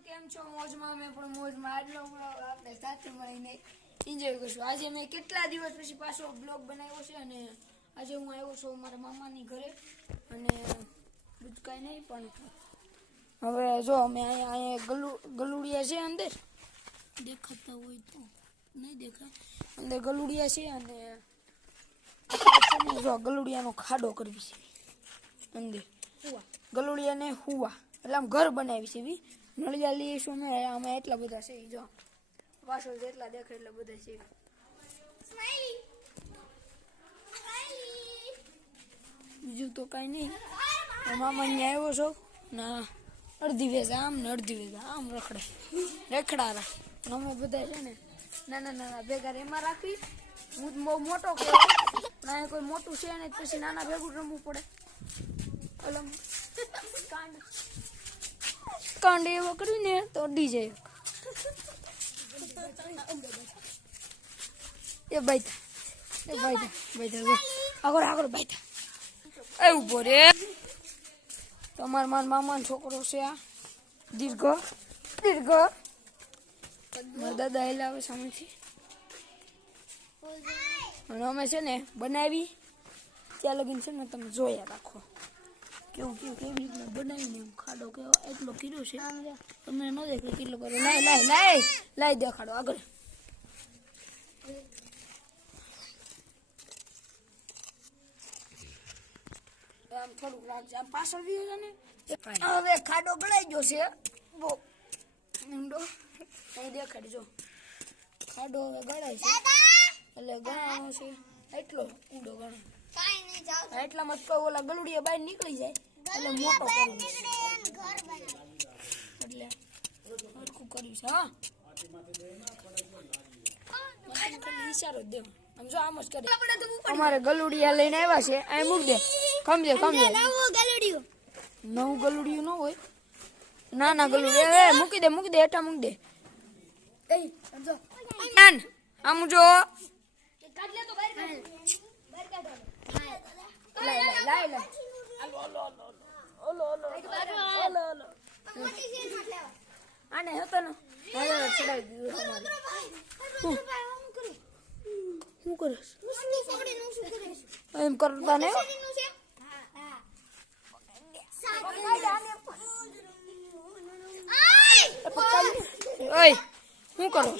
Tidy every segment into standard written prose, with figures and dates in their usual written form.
કેમ છો? મોજમાં મેં પણ મોજમાં. આજનો આપણે સાથે મળીને એન્જોય કરશું. આજે મેં કેટલા દિવસ પછી પાછો બ્લોગ બનાવ્યો છે અને આજે હું આવ્યો છું મારા મામાની ઘરે અને બીજું કાંઈ નહીં પણ હવે જો અમે અહીંયા ગલુડિયા છે અંદર દેખાતા હોય તો નહીં દેખાય અંદર ગલુડિયા છે અને જો ગલુડિયાનો ખાડો કરવી છે અંદર ગલુડિયાને હુવા એટલે આમ ઘર બનાવી છે બી નળિયા લઈશું ને અમે એટલા બધા છે જો પાછળ જેટલા દેખાય એટલા બધા છે બીજું તો કાંઈ નહીં મામા અહીંયા આવ્યો છો ના અડધી વેજા આમ ને અડધી વેજા આમ રેખડા અમે બધા છે ને નાના નાના ભેગા એમાં રાખવી હું બહુ મોટો કહેવાય પણ કોઈ મોટું છે ને પછી નાના ભેગું રમવું પડે અલમ કાંડ એવો કર્યું ને તો અડી જાય એ બાઈતા આગળ બાઈતા એ ઉભો રે તમારા મામાનો છોકરો છે આ દીર્ઘ મારા દાદા એલા આવે સામેથી અને અમે છે ને બનાવી ત્યાં લગીને છે ને તમે જોયા રાખો કેવી રીતના બનાવીને એમ ખાડો કેવો એટલો કીધો છે તમને ન દેખાય કેટલો કરો લાઈ દેખાડો આગળ આમ થોડુંક રાખજે આમ પાછળ વી છે ને હવે ખાડો ગળાઈ ગયો છે બહુ ઊંડો અહીં દેખાડજો ખાડો હવે ગળાય છે એટલે ગણાનો છે એટલો ઊંડો ગણો એટલામાં તો ઓલા ગલુડિયા બહાર નીકળી જાય એટલે મોટો કરવું એટલે હરખું કર્યું છે હા ઈશારો દેવ આમ જો આમ જ કરે અમારે ગલુડિયા લઈને આવ્યા છે અહીં મૂક દે ખમજે નવું ગલુડિયું ન હોય નાના ગલુડિયા મૂકી દે હેઠા મૂકી દે આમ જો આને હતો ને ચડાવી દીધું શું કરે એમ કરતા ને શું કરો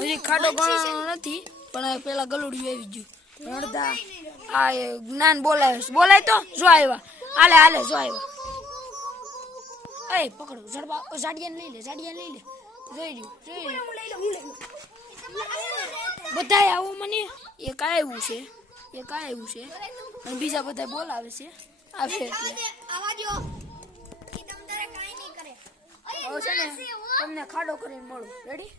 હજી ખાડો ગણવાનો નથી પણ પેલા ગલુડિયું આવી ગયું અડધા આ જ્ઞાન બોલાય તો જો આવ્યા હાલે જો આવ્યા પકડો ઝાડિયાને લઈ લે જોઈ રહ્યું બધા આવું મને એક આવ્યું છે અને બીજા બધા બોલાવે છે આવે એટલે હવે છે ને તમને ખાડો કરીને મળું રેડી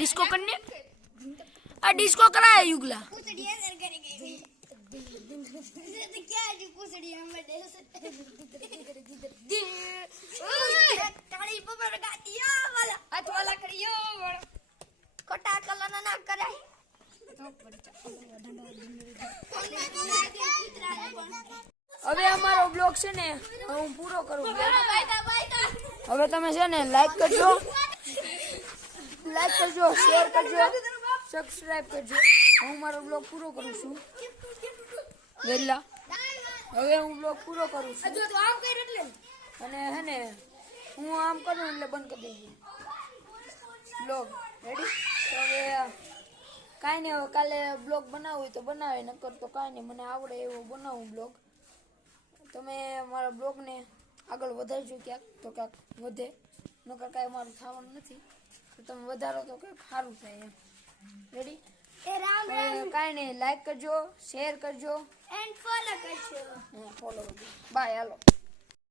डिस्को करने डिस्को कराया युगला હવે અમારો બ્લોગ છે ને હું પૂરો કરું હવે તમે છે ને લાઈક કરજો લાઈક કરજો, શેર કરજો, સબસ્ક્રાઇબ કરજો. હું મારો બ્લોગ પૂરો કરું છું. વેલા હવે હું બ્લોગ પૂરો કરું છું. અને હે ને હું આમ કરું એટલે બંધ કરી દઈએ બ્લોગ. રેડી? તો હવે કાંઈ નહીં, હવે કાલે બ્લોગ બનાવવું હોય તો બનાવે, નકર તો કાંઈ નહીં, મને આવડે એવો બનાવું બ્લોગ. તમે મારા બ્લોગને આગળ વધારજો, ક્યાંક તો ક્યાંક વધે, નકર કાંઈ મારું થવાનું નથી. તો તમે વધારો તો કંઈક સારું થાય એમ. રેડી? કાંઈ નહીં, લાઈક કરજો, શેર કરજો એન્ડ ફોલો કરજો. ફોલો કરજો. બાય, હાલો.